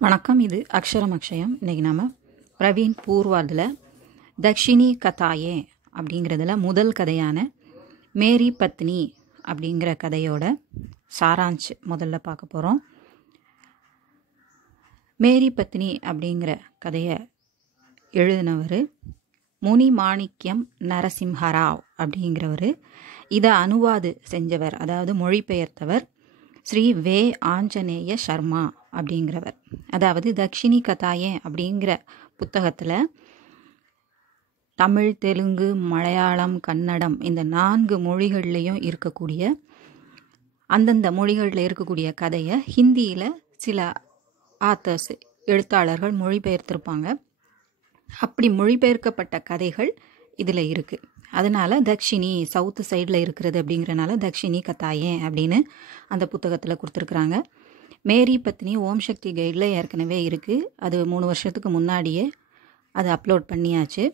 வணக்கம். இது அக்ஷரம் அக்ஷயம். இன்றைக்கி நம்ம பிரவீன் பூர்வாதில் தக்ஷினி கதாயே அப்படிங்கிறதுல முதல் கதையான மேரி பத்னி அப்படிங்கிற கதையோட சாராஞ்ச் முதல்ல பார்க்க போகிறோம். மேரி பத்னி அப்படிங்கிற கதையை எழுதினவர் முனி மாணிக்கம் நரசிம்ஹராவ் அப்படிங்கிறவர். இதை அனுவாது செஞ்சவர், அதாவது மொழிபெயர்த்தவர் ஸ்ரீ வே ஆஞ்சநேய சர்மா அப்படிங்கிறவர். அதாவது தக்ஷினி கதாயே அப்படிங்கிற புத்தகத்தில் தமிழ், தெலுங்கு, மலையாளம், கன்னடம் இந்த 4 மொழிகள்லேயும் இருக்கக்கூடிய அந்தந்த மொழிகளில் இருக்கக்கூடிய கதையை ஹிந்தியில் சில ஆத்தர்ஸ் எழுத்தாளர்கள் மொழிபெயர்த்திருப்பாங்க. அப்படி மொழிபெயர்க்கப்பட்ட கதைகள் இதில் இருக்குது. அதனால் தக்ஷினி சவுத்து சைடில் இருக்கிறது அப்படிங்கிறனால தக்ஷினி கதாயே அப்படின்னு அந்த புத்தகத்தில் கொடுத்துருக்குறாங்க. மேரி பத்னி ஓம் சக்தி கைடில் ஏற்கனவே இருக்குது. அது 3 வருஷத்துக்கு முன்னாடியே அதை அப்லோட் பண்ணியாச்சு.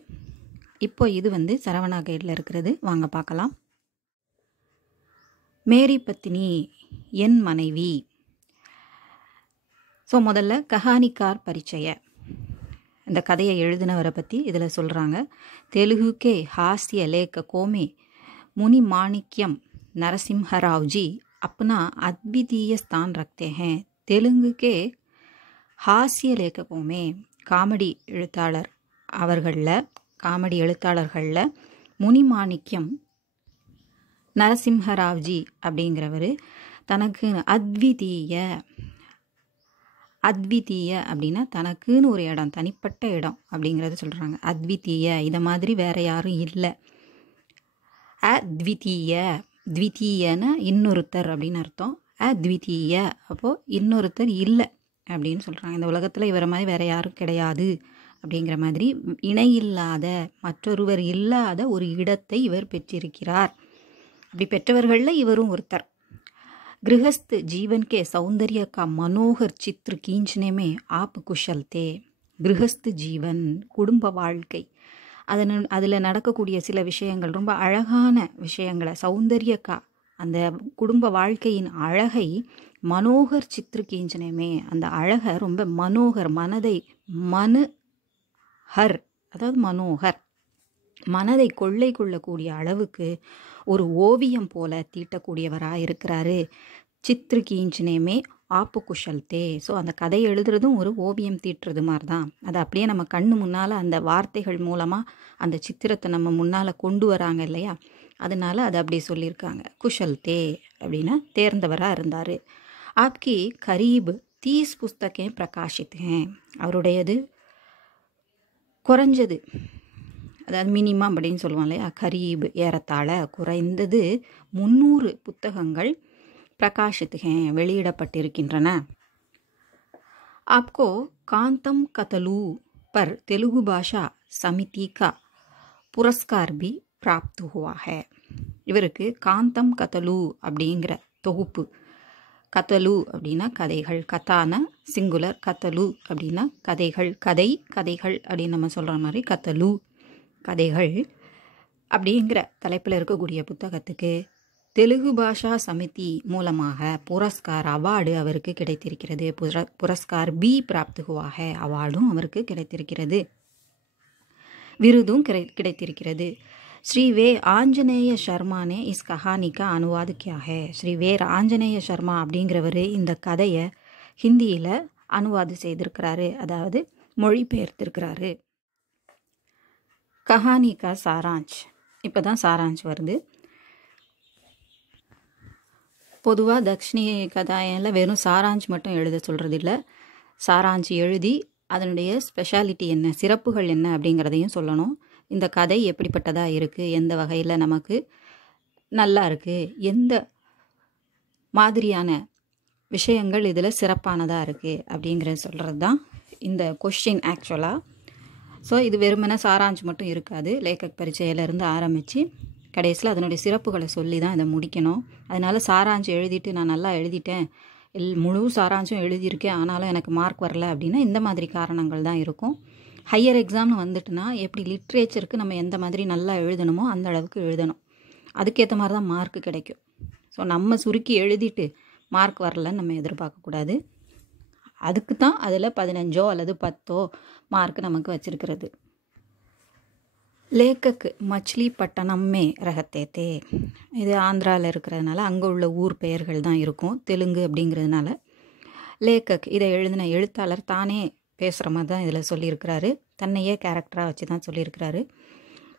இப்போ இது சரவணா கைடில் இருக்கிறது. வாங்க பார்க்கலாம். மேரி பத்னி என் மனைவி. ஸோ முதல்ல கஹானிக்கார் பரிச்சய, இந்த கதையை எழுதினவரை பற்றி இதில் சொல்கிறாங்க. தெலுங்குக்கே ஹாஸ்ய லேखकों में मुनि माणिक्यम नरसिम्हा जी अपना अद्वितीय स्थान रखते हैं. தெலுங்கு கே ஹாஸ்ய லேखकों में காமெடி எழுத்தாளர்களில் முனி மாணிக்கம் நரசிம்ஹராவ்ஜி அப்படிங்கிறவர் தனக்கு அத்விதீய அப்படின்னா தனக்குன்னு ஒரு இடம், தனிப்பட்ட இடம் அப்படிங்கிறத சொல்கிறாங்க. அத்விதீய, இதை மாதிரி வேற யாரும் இல்லை. த்விதீயன்னா இன்னொருத்தர் அப்படின்னு அர்த்தம். அத்விதீய அப்போது இன்னொருத்தர் இல்லை அப்படின்னு சொல்கிறாங்க. இந்த உலகத்தில் இவரை மாதிரி வேற யாரும் கிடையாது அப்படிங்கிற மாதிரி இணையில்லாத, மற்றொருவர் இல்லாத ஒரு இடத்தை இவர் பெற்றிருக்கிறார். அப்படி பெற்றவர்களில் இவரும் ஒருத்தர். गृहस्थ जीवन के सौंदर्य का मनोहर चित्र खींचने में आप कुशल थे. गृहस्थ जीवन, குடும்ப வாழ்க்கை, அதில் நடக்கக்கூடிய சில விஷயங்கள், ரொம்ப அழகான விஷயங்களை, சௌந்தர்யக்கா அந்த குடும்ப வாழ்க்கையின் அழகை, மனோகர் சித்திர கீஞ்சனமே அந்த அழகை ரொம்ப மனோகர், அதாவது மனோகர் மனதை கொள்ளை கொள்ளக்கூடிய அளவுக்கு ஒரு ஓவியம் போல தீட்டக்கூடியவராக இருக்கிறாரு. சித்திர கீஞ்சனேமே ஆப்பு குஷல்தே. ஸோ அந்த கதை எழுதுறதும் ஒரு ஓவியம் தீட்டுறது மாதிரி தான். அதை அப்படியே நம்ம கண்ணு முன்னால் அந்த வார்த்தைகள் மூலமாக அந்த சித்திரத்தை நம்ம முன்னால் கொண்டு வராங்க இல்லையா, அதனால அதை அப்படி சொல்லியிருக்காங்க. குஷல்தே அப்படின்னா தேர்ந்தவராக இருந்தார். ஆப்கி கரீப் 30 புஸ்தகே பிரகாஷித் ஹே. அவருடையது குறைஞ்சது, அதாவது மினிமம் அப்படின்னு சொல்லுவோம் இல்லையா, கரீப் ஏறத்தாழ குறைந்தது 300 புத்தகங்கள் பிரகாஷித்துகே வெளியிடப்பட்டிருக்கின்றன. ஆப்கோ காந்தம் கதலு பர் தெலுங்கு பாஷா சமிதி கா புரஸ்கார் பி பிராப்து ஹுவா ஹே. இவருக்கு காந்தம் கதலு அப்படிங்கிற தொகுப்பு, கதலு அப்படின்னா கதைகள், கதான சிங்குலர், கதலு அப்படின்னா கதைகள், கதைகள் அப்படின்னு நம்ம சொல்கிற மாதிரி கதலு கதைகள் அப்படிங்கிற தலைப்பில் இருக்கக்கூடிய புத்தகத்துக்கு தெலுங்கு பாஷா சமிதி மூலமாக புரஸ்கார் அவார்டு அவருக்கு கிடைத்திருக்கிறது. புரஸ்கார் பி பிராப்து ஹுவாக அவார்டும் அவருக்கு கிடைத்திருக்கிறது, விருதும் கிடைத்திருக்கிறது. ஸ்ரீ வே ஆஞ்சநேய சர்மானே இஸ் கஹானிக்கா அனுவாது கியா ஹே. ஸ்ரீ வே ஆஞ்சநேய சர்மா அப்படிங்கிறவர் இந்த கதையை ஹிந்தியில் அனுவாது செய்திருக்கிறாரு, அதாவது மொழிபெயர்த்திருக்கிறாரு. கஹானி கா சாராஞ்ச். இப்போ தான் சாராஞ்ச் வருது. பொதுவாக தக்ஷினி கதாயில் வெறும் சாராஞ்ச் மட்டும் எழுத சொல்கிறது இல்லை, சாராஞ்ச் எழுதி அதனுடைய ஸ்பெஷாலிட்டி என்ன, சிறப்புகள் என்ன அப்படிங்கிறதையும் சொல்லணும். இந்த கதை எப்படிப்பட்டதாக இருக்குது, எந்த வகையில் நமக்கு நல்லா இருக்குது, எந்த மாதிரியான விஷயங்கள் இதில் சிறப்பானதாக இருக்குது அப்படிங்கிறத சொல்கிறது தான் இந்த கொஸ்டின் ஆக்சுவலாக. ஸோ இது வெறுமனே சாராஞ்ச் மட்டும் இருக்காது. லேखक பரிச்சையிலேருந்து ஆரம்பித்து கடைசியில் அதனுடைய சிறப்புகளை சொல்லி தான் இதை முடிக்கணும். அதனால் சாராஞ்ச் எழுதிட்டு நான் நல்லா எழுதிட்டேன், முழு சாராஞ்சும் எழுதியிருக்கேன் ஆனாலும் எனக்கு மார்க் வரல அப்படின்னா இந்த மாதிரி காரணங்கள் தான் இருக்கும். ஹையர் எக்ஸாம்னு வந்துட்டுனா எப்படி லிட்ரேச்சருக்கு நம்ம எந்த மாதிரி நல்லா எழுதணுமோ அந்த அளவுக்கு எழுதணும், அதுக்கேற்ற மாதிரி தான் மார்க் கிடைக்கும். ஸோ நம்ம சுருக்கி எழுதிட்டு மார்க் வரலன்னு நம்ம எதிர்பார்க்கக்கூடாது. அதுக்கு தான் அதில் 15 அல்லது 10 மார்க் நமக்கு வச்சிருக்கிறது. லேக்கக் மச்சிலிப்பட்டினம் மே ரஹத்தே தே. இது ஆந்திராவில் இருக்கிறதுனால அங்கே உள்ள ஊர் பெயர்கள் தான் இருக்கும், தெலுங்கு அப்படிங்கிறதுனால. லேக்கக் இதை எழுதின எழுத்தாளர் தானே பேசுகிற மாதிரி தான் இதில் சொல்லியிருக்கிறாரு, தன்னையே கேரக்டராக வச்சு தான் சொல்லியிருக்கிறாரு.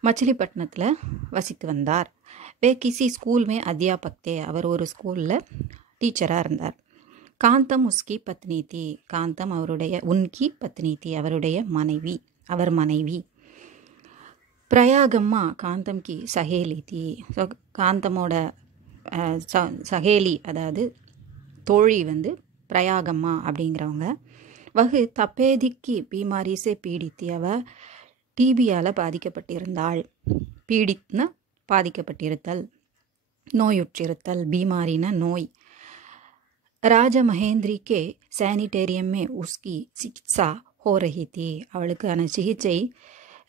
மச்சிலிப்பட்டினத்தில் வசித்து வந்தார். வே கிசி ஸ்கூல் மே அத்தியாபக் தே. அவர் ஒரு ஸ்கூலில் டீச்சராக இருந்தார். காந்தம் உஸ்கி பத்னி தி. காந்தம் அவருடைய, உன்கி பத்னி தி அவருடைய மனைவி, அவர் மனைவி. பிரயாகம்மா காந்தம் கி சஹேலி தி. ஸோ காந்தமோட சஹேலி அதாவது தோழி வந்து பிரயாகம்மா அப்படிங்கிறவங்க. வகு தப்பேதிக்கு பீமாரி சே பீடித்தி. அவ டிபியால் பாதிக்கப்பட்டிருந்தாள். பீடித்னா பாதிக்கப்பட்டிருத்தல், நோயுற்றிருத்தல், பீமாரின நோய். ராஜமகேந்திரி கே சானிடேரியம் மே உஸ்கி சிகிச்சா ஹோ ரஹி தி. அவளுக்கான சிகிச்சை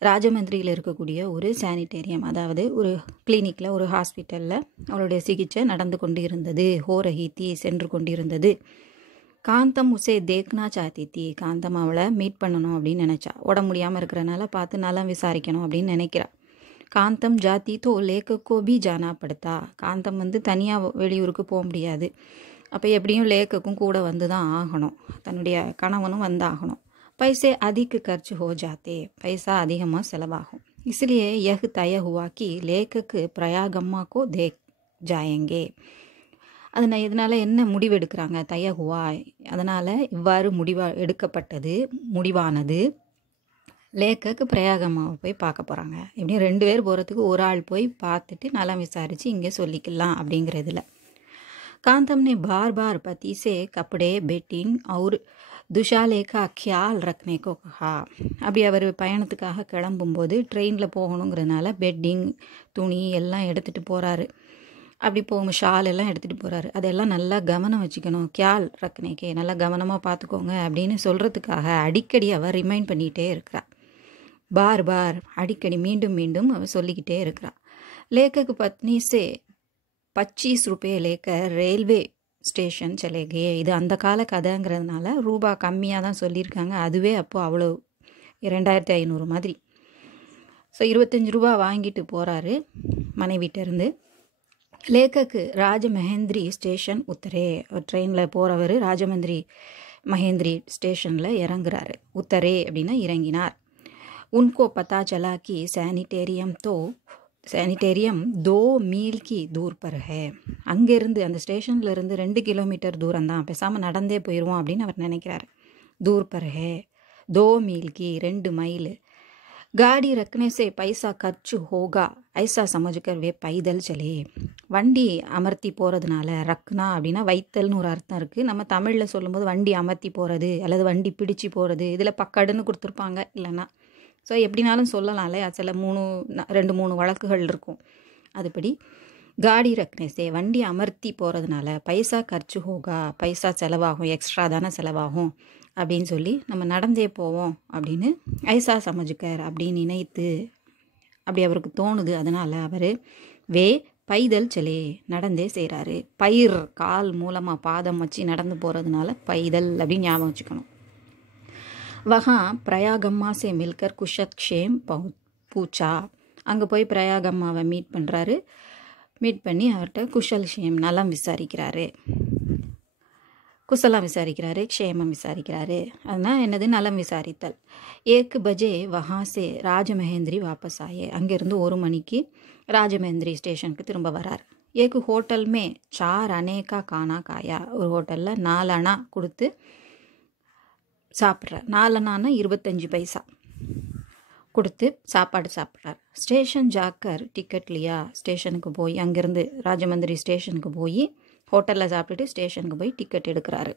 ராஜமந்திரியில் இருக்கக்கூடிய ஒரு சானிடேரியம், அதாவது ஒரு கிளினிக்கில், ஒரு ஹாஸ்பிட்டலில் அவளுடைய சிகிச்சை நடந்து கொண்டு இருந்தது. ஹோ ரஹி தி சென்று கொண்டிருந்தது. காந்தம் உசே தேக்னா சாத்தி தி. காந்தம் அவளை மீட் பண்ணணும் அப்படின்னு நினச்சா. உடம்பு முடியாமல் இருக்கிறனால பார்த்து நலம் விசாரிக்கணும் அப்படின்னு நினைக்கிறா. காந்தம் ஜாத்தி தோ லேக்கோ பி ஜானா படுத்தா. காந்தம் வந்து தனியாக வெளியூருக்கு போக முடியாது. அப்போ எப்படியும் லேக்குக்கும் கூட வந்து தான் ஆகணும், தன்னுடைய கணவனும் வந்து ஆகணும். பைசே அதிக खर्च हो जाते. பைசா அதிகமாக செலவாகும். इसलिए यह तय हुआ कि लेखक प्रयागम्मा को देख जाएंगे. அதனால் இதனால் என்ன முடிவு எடுக்கிறாங்க, தயகுவா, அதனால் இவ்வாறு எடுக்கப்பட்டது, முடிவானது. லேக்கக்கு பிரயாகம்மாவை போய் பார்க்க போகிறாங்க. எப்படியும் 2 பேர் போகிறதுக்கு ஒரு ஆள் போய் பார்த்துட்டு நலம் விசாரித்து இங்கே சொல்லிக்கலாம் அப்படிங்கிறதுல. कांतम ने बार बार पति से कपड़े बेटिंग और दुशाले का ख्याल रखने को कहा. அப்படி அவர் பயணத்துக்காக கிளம்பும்போது ட்ரெயினில் போகணுங்கிறதுனால பெட்டிங், துணி எல்லாம் எடுத்துகிட்டு போகிறாரு. அப்படி போகும் ஷால் எல்லாம் எடுத்துகிட்டு போகிறாரு. அதெல்லாம் நல்லா கவனம் வச்சுக்கணும், கியால் ரக்னேக்கே, நல்லா கவனமாக பார்த்துக்கோங்க அப்படின்னு சொல்கிறதுக்காக அடிக்கடி அவர் ரிமைண்ட் பண்ணிகிட்டே இருக்கிறா. பார் பார், அடிக்கடி மீண்டும் மீண்டும் அவர் சொல்லிக்கிட்டே இருக்கிறா. லேக்கக்கு பத்னி சே 25 रुपये लेकर ரயில்வே ஸ்டேஷன் செலேகே. இது அந்த கால கதைங்கிறதுனால ரூபா கம்மியாக தான் சொல்லியிருக்காங்க. அதுவே அப்போது அவ்வளோ 2500 மாதிரி. ஸோ 25 ரூபா வாங்கிட்டு போகிறாரு மனைவிட்டேருந்து. லேக்கக்கு ராஜமஹேந்திரி ஸ்டேஷன் உத்தரே. ட்ரெயினில் போகிறவர் ராஜமஹேந்திரி ஸ்டேஷனில் இறங்குறாரு. உத்தரே அப்படின்னா இறங்கினார். உன்கோ பத்தா சலா கி சானிடேரியம் 2 मील की दूर पर है. அங்கேருந்து அந்த ஸ்டேஷன்லேருந்து 2 கிலோமீட்டர் தூரம் தான், பேசாமல் நடந்தே போயிடுவோம் அப்படின்னு அவர் நினைக்கிறார். दूर पर है 2 मील की 2 மைல். गाड़ी रखने से पैसा खर्च होगा ऐसा समझकर वे पैदल चले. வண்டி அமர்த்தி போகிறதுனால, ரக்னா அப்படின்னா வைத்தல்னு ஒரு அர்த்தம் இருக்குது. நம்ம தமிழில் சொல்லும்போது வண்டி அமர்த்தி போகிறது அல்லது வண்டி பிடிச்சி போகிறது, இதில் பக்கடுன்னு கொடுத்துருப்பாங்க இல்லைன்னா. ஸோ எப்படினாலும் சொல்லலாம் இல்லையா, சில 2-3 வழக்குகள் இருக்கும். அதுபடி காடி ரக்னேசே வண்டி அமர்த்தி போகிறதுனால பைசா கர்ச்சு ஹோகா, பைசா செலவாகும், எக்ஸ்ட்ரா தானே செலவாகும் அப்படின்னு சொல்லி நம்ம நடந்தே போவோம் அப்படின்னு ஐசா சமஜுக்கர் அப்படின்னு நினைத்து அப்படி அவருக்கு தோணுது. அதனால் அவர் பைதல் செலே நடந்தே செய்கிறாரு. பயிர் கால் மூலமாக பாதம் வச்சு நடந்து போகிறதுனால பைதல் அப்படின்னு ஞாபகம் வச்சுக்கணும். वहाँ प्रयागम्मा से मिलकर कुशल क्षेम पूछा. அங்கே போய் பிரயாகம்மாவை மீட் பண்ணுறாரு. மீட் பண்ணி அவர்கிட்ட குஷல் க்ஷேம் நலம் விசாரிக்கிறாரு, குசலம் விசாரிக்கிறாரு, க்ஷேமம் விசாரிக்கிறாரு. அதனால் என்னது, நலம் விசாரித்தல். 1 बजे वहाँ से ராஜமஹேந்திரி வாபஸ் ஆயே. அங்கேருந்து 1 மணிக்கு ராஜமஹேந்திரி ஸ்டேஷனுக்கு திரும்ப வரார். एक होटल में 4 आने का खाना खाया. ஒரு ஹோட்டலில் 4 அணா கொடுத்து சாப்பிட்றார். 4 அணான்னா 25 பைசா கொடுத்து சாப்பாடு சாப்பிட்றார். ஸ்டேஷன் ஜாக்கர் டிக்கெட் லியா. ஸ்டேஷனுக்கு போய், அங்கேருந்து ராஜமந்திரி ஸ்டேஷனுக்கு போய் ஹோட்டலில் சாப்பிட்டுட்டு ஸ்டேஷனுக்கு போய் டிக்கெட் எடுக்கிறாரு.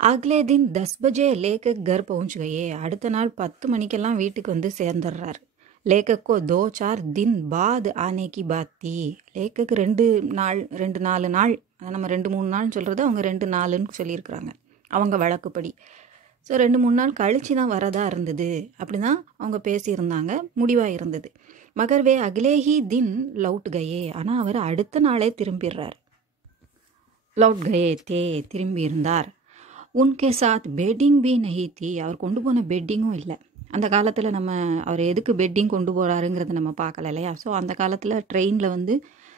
அக்லே தின் 10 बजे லேக்கக் கர் பहुंच गए. அடுத்த நாள் 10 மணிக்கெல்லாம் வீட்டுக்கு வந்து சேர்ந்துடுறாரு. லேக்கக்கோ 2-4 दिन बाद आने की बात थी. லேக்கக்கு 2-4 நாள், நம்ம 2-3 நாள் சொல்கிறது, அவங்க 2 நாளுன்னு சொல்லியிருக்கிறாங்க அவங்க வழக்குப்படி. ஸோ 2-3 நாள் கழிச்சு தான் வரதா இருந்தது. அப்படி தான் அவங்க பேசியிருந்தாங்க, முடிவாக இருந்தது. மகர்வே அகிலேஹி தின் லவுட் கயே. ஆனால் அவர் அடுத்த நாளே திரும்பிடுறார். லவுட் கயே தே திரும்பி இருந்தார். உன்கே சாத் பெட்டிங் பி நஹி தி, அவர் கொண்டு போன பெட்டிங்கும் இல்லை. அந்த காலத்தில் நம்ம அவர் எதுக்கு பெட்டிங் கொண்டு போகிறாருங்கிறத நம்ம பார்க்கல இல்லையா. ஸோ அந்த காலத்தில் ட்ரெயினில் வந்து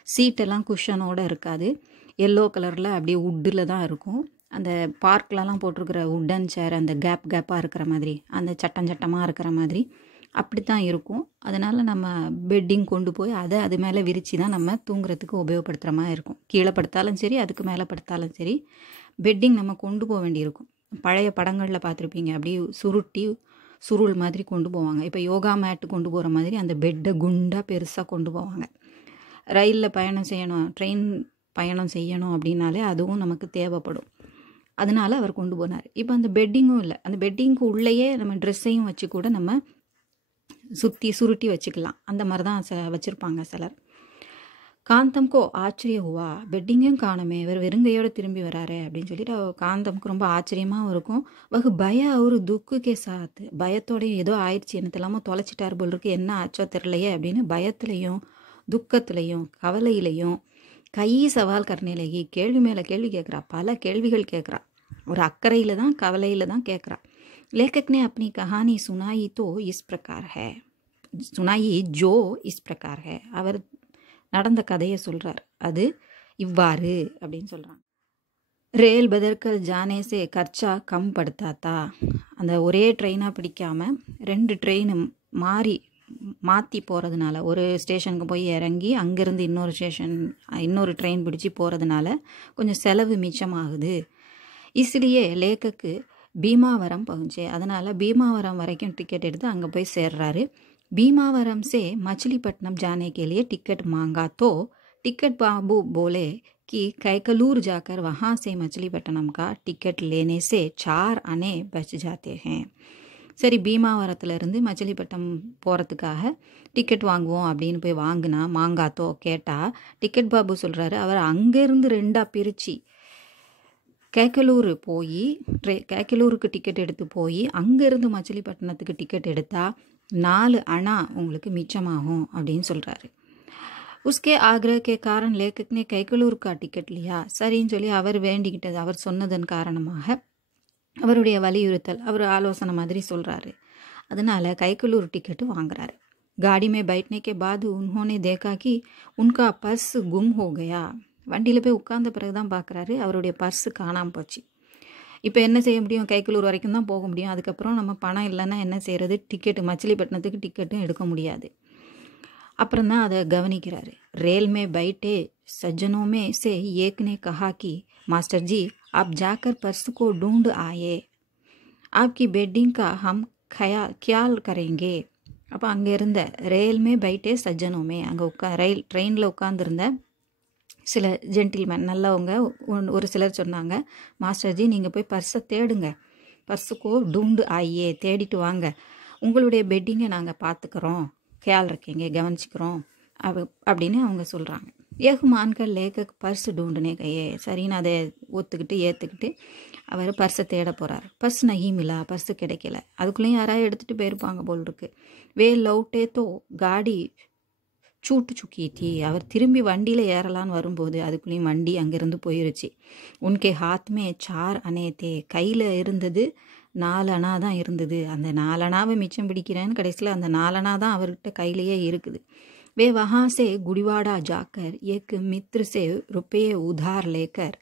சீட்டெல்லாம் குஷனோடு இருக்காது, எல்லோ கலரில் அப்படியே வுட்டில் தான் இருக்கும். அந்த பார்க்லலாம் போட்டிருக்கிற வுட்டன் சேர் அந்த கேப்பாக இருக்கிற மாதிரி, அந்த சட்டமாக இருக்கிற மாதிரி அப்படி தான் இருக்கும். அதனால் நம்ம பெட்டிங் கொண்டு போய் அதை அது மேலே விரித்து தான் நம்ம தூங்குறதுக்கு உபயோகப்படுத்துகிற மாதிரி இருக்கும். கீழே படுத்தாலும் சரி, அதுக்கு மேலே படுத்தாலும் சரி, பெட்டிங் நம்ம கொண்டு போக வேண்டியிருக்கும். பழைய படங்களில் பார்த்துருப்பீங்க, அப்படியே சுருள் மாதிரி கொண்டு போவாங்க. இப்போ யோகா மேட்டு கொண்டு போகிற மாதிரி அந்த பெட்டை குண்டாக பெருசாக கொண்டு போவாங்க. ரயிலில் பயணம் செய்யணும், ட்ரெயின் பயணம் செய்யணும் அப்படின்னாலே அதுவும் நமக்கு தேவைப்படும். அதனால அவர் கொண்டு போனார். இப்போ அந்த பெட்டிங்கும் இல்லை. அந்த பெட்டிங்க்கு உள்ளேயே நம்ம ட்ரெஸ்ஸையும் வச்சு கூட நம்ம சுருட்டி வச்சுக்கலாம். அந்த மாதிரி தான் வச்சுருப்பாங்க சிலர். காந்தம்கோ ஆச்சரியம் ஹுவா, பெட்டிங்கும் காணுமே, இவர் வெறுங்கையோடு திரும்பி வராரு அப்படின்னு சொல்லிட்டு காந்தம்க்கு ரொம்ப ஆச்சரியமாகவும் இருக்கும். வகு பய ஒரு துக்குக்கே சாத்து, பயத்தோடையும் ஏதோ ஆயிடுச்சு, எனக்கு எல்லாமோ தொலைச்சிட்டார் போல் இருக்கு, என்ன ஆச்சோ தெரிலையே அப்படின்னு பயத்துலையும் துக்கத்துலையும் கவலையிலையும் கை சவால் கர்ணையிலேயே கேள்வி மேலே கேள்வி கேட்குறா. பல கேள்விகள் கேட்குறா. ஒரு அக்கறையில் தான் கவலையில் தான் கேட்குறா. லேखक ने अपनी कहानी सुनाई तो इस प्रकार है, सुनाई जो इस प्रकार है, அவர் நடந்த கதையை சொல்கிறார், அது இவ்வாறு அப்படின்னு சொல்கிறாங்க. ரேல் பதற்கல் ஜானேசே கர்ச்சா கம் படுத்தாத்தா, அந்த ஒரே ட்ரெயினாக பிடிக்காமல் 2 ட்ரெயின் மாற்றி போகிறதுனால, ஒரு ஸ்டேஷனுக்கு போய் இறங்கி அங்கேருந்து இன்னொரு ட்ரெயின் பிடிச்சி போகிறதுனால கொஞ்சம் செலவு மிச்சமாகுது. इसलिए லேखக்கு பீமாவரம் பहुंचे, அதனால் பீமாவரம் வரைக்கும் டிக்கெட் எடுத்து அங்கே போய் சேர்றாரு. भीमावरम से मछलीपट्टनम जाने के लिए टिकट मांगा तो टिकट बाबू बोले कि कैकलूर जाकर वहाँ से मछलीपट्टनम का टिकट लेने से 4 आने बच जाते हैं. சரி, பீமாவரத்துலேருந்து மச்சிலிப்பட்டம் போகிறதுக்காக டிக்கெட் வாங்குவோம் அப்படின்னு போய் மாங்காத்தோ கேட்டால் டிக்கெட் பாபு சொல்கிறாரு, அவர் அங்கேருந்து 2ஆக பிரித்து கேக்கலூருக்கு டிக்கெட் எடுத்து போய் அங்கேருந்து மச்சிலிப்பட்டினத்துக்கு டிக்கெட் எடுத்தால் 4 அணா உங்களுக்கு மிச்சமாகும் அப்படின்னு சொல்கிறாரு. உஸ்கே ஆக்ரஹ்கே காரண் லேखक கைக்கலூருக்கா டிக்கெட் இல்லையா, சரின்னு சொல்லி அவர் வேண்டிக்கிட்டது, அவர் சொன்னதன் காரணமாக, அவருடைய வலியுறுத்தல், அவர் ஆலோசனை மாதிரி சொல்கிறாரு. அதனால் கைக்கலூர் டிக்கெட்டு வாங்குறாரு. गाड़ी में बैठने के बाद उन्होंने देखा कि उनका पर्स गुम हो गया. வண்டியில் போய் உட்கார்ந்த பிறகு தான் பார்க்குறாரு அவருடைய பர்ஸு காணாமல் போச்சு. இப்போ என்ன செய்ய முடியும், கைக்கலூர் வரைக்கும் தான் போக முடியும். அதுக்கப்புறம் நம்ம பணம் இல்லைன்னா என்ன செய்கிறது, மச்சிலிப்பட்டினத்துக்கு டிக்கெட்டும் எடுக்க முடியாது. அப்புறம் தான் அதை கவனிக்கிறாரு. ரேல் மே பைட்டே सज्जनों में से एक ने कहा कि मास्टर जी आप जाकर पर्स को ढूंढ आए, आपकी बेडिंग का हम ख्याल करेंगे. அப்போ அங்கே இருந்த ரயில்மே பைட்டே சஜ்ஜனோமே, அங்கே ட்ரெயினில் உட்காந்துருந்த சில ஜென்டில்மேன் நல்லவங்க ஒரு சிலர் சொன்னாங்க, மாஸ்டர்ஜி நீங்கள் போய் பர்ஸை தேடுங்க, பர்ஸுக்கோ டூண்டு ஆயே, தேடிட்டு வாங்க, உங்களுடைய பெட்டிங்கை நாங்கள் பார்த்துக்கிறோம், கேள் இருக்கீங்க, கவனிச்சிக்கிறோம் அப்படின்னு அவங்க சொல்கிறாங்க. ஏகுமான்கள் லேखक பர்ஸ் டூண்டுனே கையே, சரின்னு அதை ஏற்றுக்கிட்டு அவர் பர்ஸை தேட போகிறார். பர்ஸ் நஹி மிலா, பர்ஸு கிடைக்கல. அதுக்குள்ளேயும் யாராவது எடுத்துகிட்டு போயிருப்பாங்க போல் இருக்கு. வே லவுட்டே தோ காடி சூட்டு சுக்கி தீ, அவர் திரும்பி வண்டியில் ஏறலான்னு வரும்போது அதுக்குள்ளேயும் வண்டி அங்கேருந்து போயிருச்சு. உன்கே ஹாத்மே 4 அணே தே, கையில் இருந்தது 4 அணா தான் இருந்தது. அந்த 4 அணாவை மிச்சம் பிடிக்கிறேன்னு கடைசியில் அந்த 4 அணா தான் அவர்கிட்ட கையிலேயே இருக்குது. वे वहाँ से गुड़ीवाड़ा जाकर एक मित्र से रुपये उधार लेकर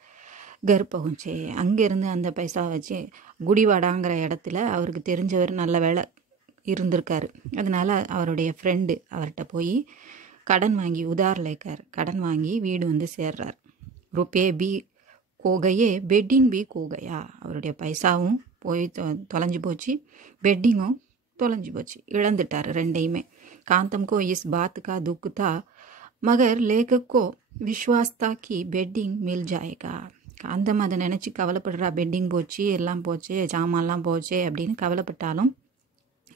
घर पहुँचे. அங்கேருந்து அந்த பைசா வச்சு குடிவாடாங்கிற இடத்துல அவருக்கு தெரிஞ்சவர் நல்ல வேலை இருந்திருக்காரு. அதனால் அவருடைய ஃப்ரெண்டு அவர்கிட்ட போய் கடன் வாங்கி கடன் வாங்கி வீடு வந்து சேர்றார். ருப்பே பி கோகையே பெட்டிங் பி கோகையா, அவருடைய பைசாவும் போய் தொலைஞ்சு போச்சு, பெட்டிங்கும் தொலைஞ்சு போச்சு, இழந்துட்டார் ரெண்டையுமே. காந்தம்கோ இஸ் பாத் கா துக் தா மகர் லேखक விஸ்வாஸ் தா கி பெட்டிங் மில் ஜாயேகா. காந்தம் அதை நினச்சி கவலைப்படுறா, பெட்டிங் போச்சு, எல்லாம் போச்சு, ஜாமான்லாம் போச்சு அப்படின்னு கவலைப்பட்டாலும்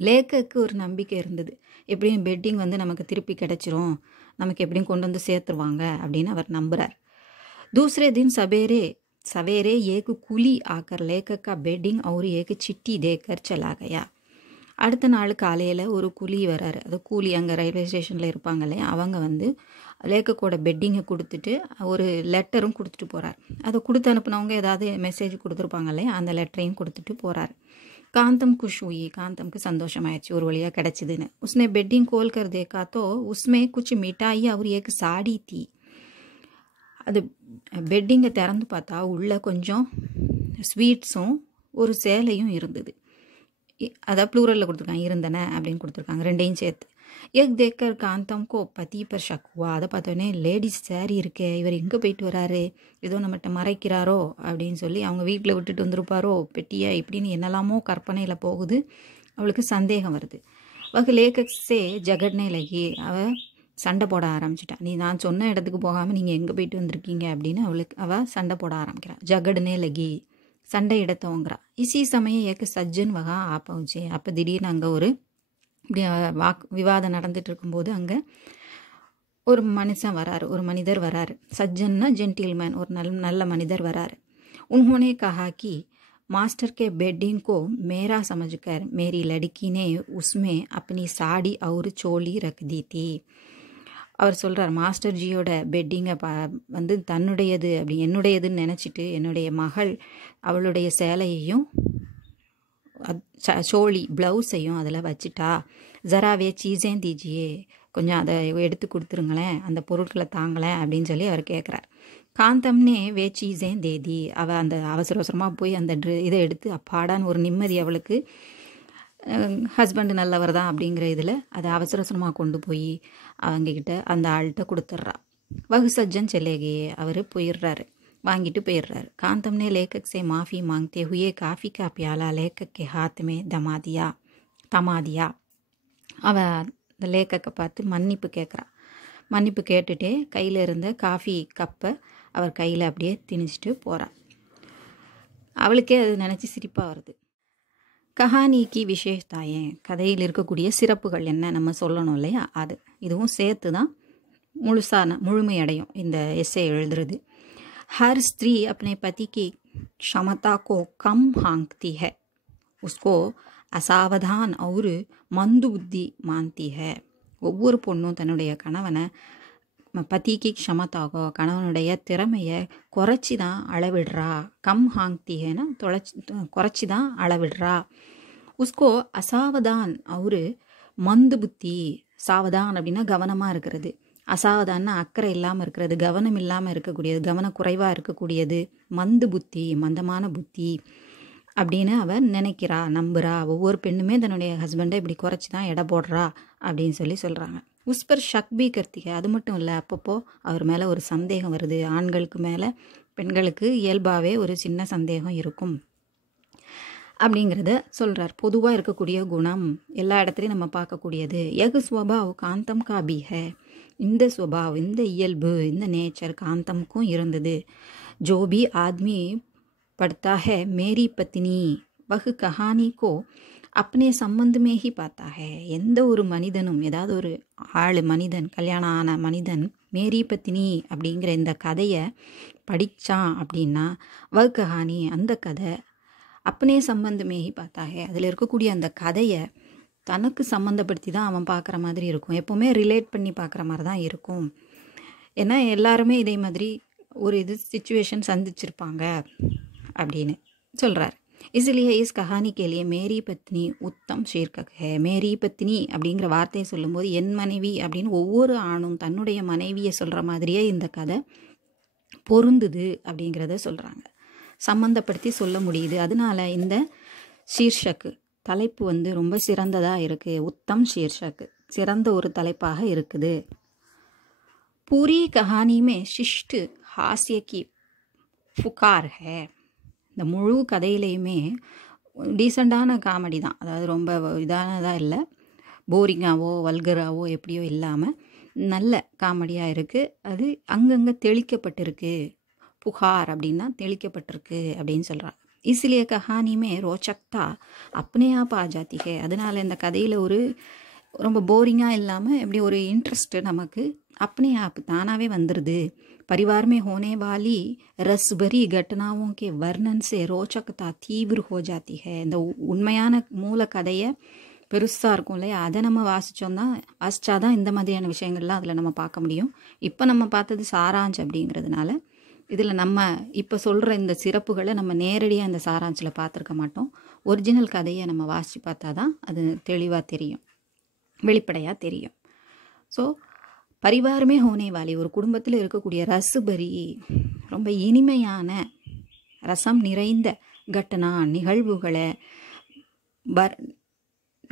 லேखक ஒரு நம்பிக்கை இருந்தது, எப்படியும் பெட்டிங் வந்து நமக்கு திருப்பி கிடச்சிரும், நமக்கு எப்படியும் கொண்டு வந்து சேர்த்துருவாங்க அப்படின்னு அவர் நம்புகிறார். दूसरे दिन सवेरे एक कुली आकर லேखक का बेडिंग और एक चिट्ठी देकर चला गया. அடுத்த நாள் காலையில் ஒரு கூலி வராரு. அது கூலி அங்கே ரயில்வே ஸ்டேஷனில் இருப்பாங்க இல்லையா, அவங்க வந்து லேக்கக்கோட பெட்டிங்கை கொடுத்துட்டு ஒரு லெட்டரும் கொடுத்துட்டு போகிறார். அதை கொடுத்து அனுப்புனவங்க ஏதாவது மெசேஜ் கொடுத்துருப்பாங்க இல்லையா, அந்த லெட்டரையும் கொடுத்துட்டு போகிறார். कांतम खुश हुई, कांतम को संतोषमायची ஒரு வழியாக கிடைச்சிதுன்னு. उसने बेडिंग खोल कर देखा तो उसमें कुछ मिठाई और एक साड़ी थी. அது பெட்டிங்கை திறந்து பார்த்தா உள்ள கொஞ்சம் ஸ்வீட்ஸும் ஒரு சேலையும் இருந்தது. அதான் ப்ளூரலில் கொடுத்துருக்காங்க, இருந்தன அப்படின்னு கொடுத்துருக்காங்க, ரெண்டையும் சேர்த்து. एक देखकर कांतम को पति पर शक हुआ. அதை பார்த்தோன்னே லேடிஸ் சேரீ இருக்கே, இவர் எங்கே போயிட்டு வராரு, ஏதோ நம்மகிட்ட மறைக்கிறாரோ அப்படின்னு சொல்லி அவங்க வீட்டில் விட்டுட்டு வந்திருப்பாரோ பெட்டியை இப்படின்னு என்னெல்லாமோ கற்பனையில் போகுது. அவளுக்கு சந்தேகம் வருது. வகு லேக்கஸே ஜகட்னே லகி, அவள் சண்டை போட ஆரம்பிச்சிட்டான். நீ நான் சொன்ன இடத்துக்கு போகாமல் நீங்கள் எங்கே போயிட்டு வந்திருக்கீங்க அப்படின்னு அவள் சண்டை போட ஆரம்பிக்கிறான். ஜகட்னே லகி, சண்டை இடத்தவங்கிறா. இசி சமயம் ஏக்கு சஜ்ஜன் வகா ஆப்பவுச்சே. அப்போ திடீர்னு அங்கே ஒரு இப்படி விவாதம் நடந்துட்டு இருக்கும்போது அங்கே ஒரு மனுஷன் வராரு, ஒரு மனிதர் வராரு. சஜ்ஜன்னா ஜென்டில்மேன், ஒரு நல்ல மனிதர் வராரு. उन्होंने कहा कि मास्टर के बेडिंग को मेरा समझकर मेरी लड़की ने उसमें अपनी साड़ी और चोली रख दी थी. அவர் சொல்கிறார், மாஸ்டர் ஜியோட பெட்டிங்கை வந்து தன்னுடையது அப்படி என்னுடையதுன்னு நினச்சிட்டு என்னுடைய மகள் அவளுடைய சேலையையும் சோழி ப்ளவுஸையும் அதில் வச்சுட்டா. ஜராவே சீஸேன் தீஜியே, கொஞ்சம் அதை எடுத்து கொடுத்துருங்களேன், அந்த பொருட்களை தாங்களேன் அப்படின்னு சொல்லி அவர் கேட்குறார். காந்தம்னே வே சீஸேன் தேதி, அவள் அந்த அவசரமாக போய் அந்த இதை எடுத்து அப்பாடான்னு ஒரு நிம்மதி அவளுக்கு, ஹஸ்பண்டு நல்லவர் தான் அப்படிங்கிற இதில் அதை அவசரமாக கொண்டு போய் அவங்கக்கிட்ட அந்த ஆள்கிட்ட கொடுத்துட்றா. வகு சஜ்ஜன் செல்லேகையே, அவர் போயிடுறாரு, வாங்கிட்டு போயிடுறாரு. कांतम ने लेखक से माफ़ी मांगते हुए काफ़ी का प्याला लेखक के हाथ में थमा दिया. அவள் அந்த லேக்கக்கை பார்த்து மன்னிப்பு கேட்குறா. மன்னிப்பு கேட்டுட்டே கையில் இருந்த காஃபி கப்பை அவர் கையில் அப்படியே திணிச்சிட்டு போகிறாள். அவளுக்கே அது நினச்சி சிரிப்பாக வருது. கஹானிக்கு விசேஷதாயே, கதையில் இருக்கக்கூடிய சிறப்புகள் என்ன நம்ம சொல்லணும் இல்லையா, அது இதுவும் சேர்த்து தான் முழுமையடையும் இந்த எஸ்ஸே எழுதுறது. हर स्त्री अपने पति की क्षमता को कम आंकती है, उसको அசாவதான் और மந்துபுத்தி மாந்தி है. ஒவ்வொரு பொண்ணும் தன்னுடைய கணவனை பத்திக்கு க்ஷமத்தாகோ கணவனுடைய திறமையை குறைச்சி தான் அளவிடுறா. கம் ஹாங்திஹேனா குறைச்சி தான் அளவிடுறா. உஸ்கோ அசாவதான் ஒரு மந்து புத்தி. சாவதான் அப்படின்னா கவனமாக இருக்கிறது, அசாவதான்னா அக்கறை இல்லாமல் இருக்கிறது, கவனம் இல்லாமல் இருக்கக்கூடியது, கவனக்குறைவாக இருக்கக்கூடியது. மந்து புத்தி, மந்தமான புத்தி அப்படின்னு அவன் நினைக்கிறா, நம்புறா. ஒவ்வொரு பெண்ணுமே தன்னுடைய ஹஸ்பண்டை இப்படி குறைச்சி தான் எடை போடுறா அப்படின்னு சொல்கிறாங்க. உஸ்பர் ஷக் பி கர்த்திகை, அது மட்டும் இல்லை, அப்பப்போ அவர் மேலே ஒரு சந்தேகம் வருது. ஆண்களுக்கு மேலே பெண்களுக்கு இயல்பாகவே ஒரு சின்ன சந்தேகம் இருக்கும் அப்படிங்கிறத சொல்கிறார். பொதுவாக இருக்கக்கூடிய குணம், எல்லா இடத்துலையும் நம்ம பார்க்கக்கூடியது. எகு ஸ்வபாவ் காந்தம் காபி ஹே, இந்த ஸ்வபாவ், இந்த இயல்பு, இந்த நேச்சர் காந்தம்க்கும் இருந்தது. ஜோ பி ஆத்மி படுத்தா ஹே மேரி பத்னி வகு கஹானி கோ அப்னே சம்பந்தமே ஹி பார்த்தா ஹே. எந்த ஒரு மனிதனும், ஏதாவது ஒரு மனிதன், கல்யாணம் ஆன மனிதன் மேரி பத்னி அப்படிங்கிற இந்த கதையை படித்தான் அப்படின்னா வகு கஹானி, அந்த கதை அப்னே சம்பந்தமே ஹி பார்த்தா ஹே, அதில் இருக்கக்கூடிய அந்த கதையை தனக்கு சம்மந்தப்படுத்தி தான் அவன் பார்க்குற மாதிரி இருக்கும். எப்போவுமே ரிலேட் பண்ணி பார்க்குற மாதிரி தான் இருக்கும். ஏன்னா எல்லாருமே இதே மாதிரி ஒரு சிச்சுவேஷன் சந்திச்சிருப்பாங்க அப்படின்னு சொல்கிறார். इसलिए इस कहानी के लिए मेरी पत्नी उत्तम शीर्षक है. மேரி பத்னி அப்படிங்கிற வார்த்தையை சொல்லும்போது என் மனைவி அப்படின்னு ஒவ்வொரு ஆணும் தன்னுடைய மனைவியை சொல்கிற மாதிரியே இந்த கதை பொருந்துது அப்படிங்கிறத சொல்கிறாங்க, சம்மந்தப்படுத்தி சொல்ல முடியுது. அதனால இந்த ஷீர்ஷக்கு தலைப்பு வந்து ரொம்ப சிறந்ததாக இருக்குது. உத்தம் ஷீர்ஷக்கு சிறந்த ஒரு தலைப்பாக இருக்குது. பூரி கஹானிமே சிஷ்டு ஹாஸ்யக்கி புகார் ஹே. இந்த முழு கதையிலையுமே டீசெண்டான காமெடி தான், அதாவது ரொம்ப இதானதாக இல்லை, போரிங்காவோ வல்கராவோ எப்படியோ இல்லாமல் நல்ல காமெடியாக இருக்குது. அது அங்கங்கே தெளிக்கப்பட்டிருக்கு. புகார் அப்படின்னா தெளிக்கப்பட்டிருக்கு அப்படின்னு சொல்கிறாங்க. इसलिए कहानी में रोचकता अपने आप आ जाती है. அதனால் இந்த கதையில் ஒரு ரொம்ப போரிங்காக இல்லாமல் எப்படி ஒரு இன்ட்ரெஸ்ட்டு நமக்கு अपने आप தானாகவே வந்துடுது. परिवार में होने वाली रसभरी घटनाओं के वर्णन से रोचकता तीव्र हो जाती है. இந்த உண்மையான மூல கதையை பெருசாக இருக்கும் இல்லையா, அதை நம்ம வாசித்தாதான் இந்த மாதிரியான விஷயங்கள்லாம் அதில் நம்ம பார்க்க முடியும். இப்போ நம்ம பார்த்தது சாராஞ்ச் அப்படிங்கிறதுனால இதில் நம்ம இப்போ சொல்கிற இந்த சிறப்புகளை நம்ம நேரடியாக இந்த சாராஞ்சில் பார்த்துருக்க மாட்டோம். ஒரிஜினல் கதையை நம்ம வாசித்து பார்த்தா தான் அது தெளிவாக தெரியும், வெளிப்படையாக தெரியும். ஸோ பரிவாரமே ஹோனே வாலி, ஒரு குடும்பத்தில் இருக்கக்கூடிய ரசுபரி, ரொம்ப இனிமையான ரசம் நிறைந்த घटना நிகழ்வுகளை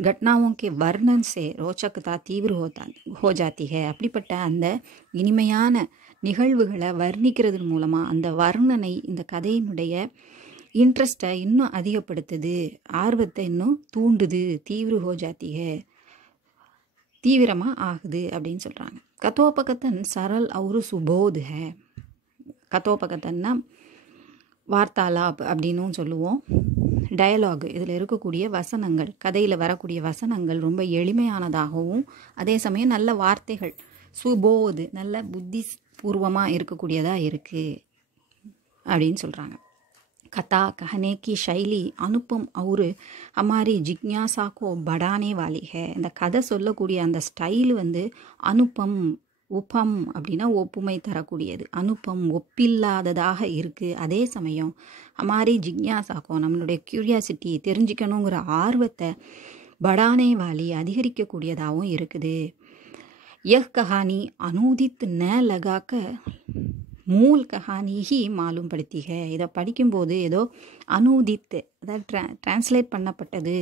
घटनाओं के वर्णन से रोचकता तीव्र हो जाती है. அப்படிப்பட்ட அந்த இனிமையான நிகழ்வுகளை வர்ணிக்கிறது மூலமாக அந்த வர்ணனை இந்த கதையினுடைய இன்ட்ரெஸ்ட்டை இன்னும் அதிகப்படுத்துது, ஆர்வத்தை இன்னும் தூண்டுது. தீவிர ஹோ ஜாத்தி ஹே, தீவிரமாக ஆகுது அப்படின்னு சொல்கிறாங்க. கதோபகத்தன் சரல் அவுரு சுபோத் ஹே. கதோபகத்தன்னா வார்த்தாலாப் அப்படின்னும் சொல்லுவோம். டயலாக், இதில் இருக்கக்கூடிய வசனங்கள், கதையில் வரக்கூடிய வசனங்கள் ரொம்ப எளிமையானதாகவும் அதே சமயம் நல்ல வார்த்தைகள், சுபோது, நல்ல புத்தி பூர்வமாக இருக்கக்கூடியதாக இருக்குது அப்படின்னு சொல்கிறாங்க. कथा कहने की शैली अनुपम और हमारी जिज्ञासा को बढ़ाने वाली है. இந்த கதை சொல்லக்கூடிய அந்த ஸ்டைல் வந்து அனுப்பம், உபம் அப்படின்னா ஒப்புமை தரக்கூடியது, அனுப்பம் ஒப்பில்லாததாக இருக்குது. அதே சமயம் ஹமாரி ஜிக்ஞாசாக்கோ, நம்மளுடைய க்யூரியாசிட்டி, தெரிஞ்சுக்கணுங்கிற ஆர்வத்தை படானே வாலி, அதிகரிக்கக்கூடியதாகவும் இருக்குது. யஹ் கஹானி அனூதித் ந லகாக்க மூல் கஹானி ஹி மாலும் படுத்தி ஹே. இதை படிக்கும்போது ஏதோ அனூதித், அதாவது டிரான்ஸ்லேட் பண்ணப்பட்டது,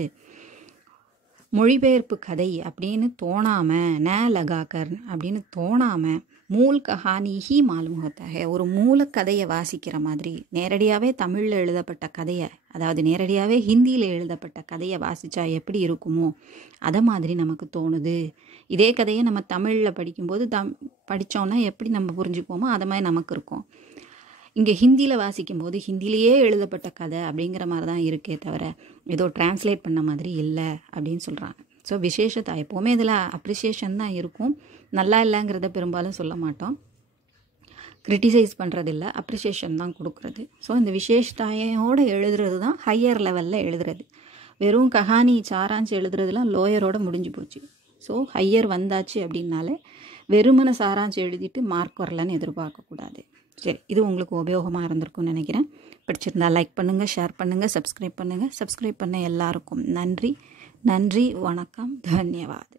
மொழிபெயர்ப்பு கதை அப்படின்னு தோணாமல், ந லகாக்கர் அப்படின்னு தோணாமல், மூல் கஹானி ஹி மாலும் ஹோத்தா ஹே, ஒரு மூலக்கதையை வாசிக்கிற மாதிரி, நேரடியாகவே தமிழில் எழுதப்பட்ட கதையை, அதாவது நேரடியாகவே ஹிந்தியில் எழுதப்பட்ட கதையை வாசித்தா எப்படி இருக்குமோ அதை மாதிரி நமக்கு தோணுது. இதே கதையை நம்ம தமிழில் படிக்கும்போது படித்தோன்னா எப்படி நம்ம புரிஞ்சுக்குவோமோ அதை மாதிரி நமக்கு இருக்கும். இங்கே ஹிந்தியில் வாசிக்கும்போது ஹிந்திலேயே எழுதப்பட்ட கதை அப்படிங்கிற மாதிரி தான் இருக்கே தவிர ஏதோ டிரான்ஸ்லேட் பண்ண மாதிரி இல்லை அப்படின்னு சொல்கிறாங்க. ஸோ விசேஷத்தா எப்போவுமே இதில் அப்ரிசியேஷன் தான் இருக்கும், நல்லா இல்லைங்கிறத பெரும்பாலும் சொல்ல மாட்டோம், கிரிட்டிசைஸ் பண்ணுறதில்ல, அப்ரிசியேஷன் தான் கொடுக்குறது. ஸோ இந்த விசேஷத்தாயோடு எழுதுறது தான் ஹையர் லெவலில் எழுதுறது. வெறும் கஹானி சாராஞ்சி எழுதுறதுலாம் லோயரோடு முடிஞ்சு போச்சு. ஸோ ஹையர் வந்தாச்சு அப்படின்னாலே வெறுமனை சாராஞ்சி எழுதிட்டு மார்க் வரலன்னு எதிர்பார்க்கக்கூடாது. சரி, இது உங்களுக்கு உபயோகமாக இருந்திருக்கும்னு நினைக்கிறேன். பிடிச்சிருந்தா லைக் பண்ணுங்கள், ஷேர் பண்ணுங்கள், சப்ஸ்கிரைப் பண்ணுங்கள். சப்ஸ்கிரைப் பண்ண எல்லாருக்கும் நன்றி. நன்றி, வணக்கம், தன்யவாத்.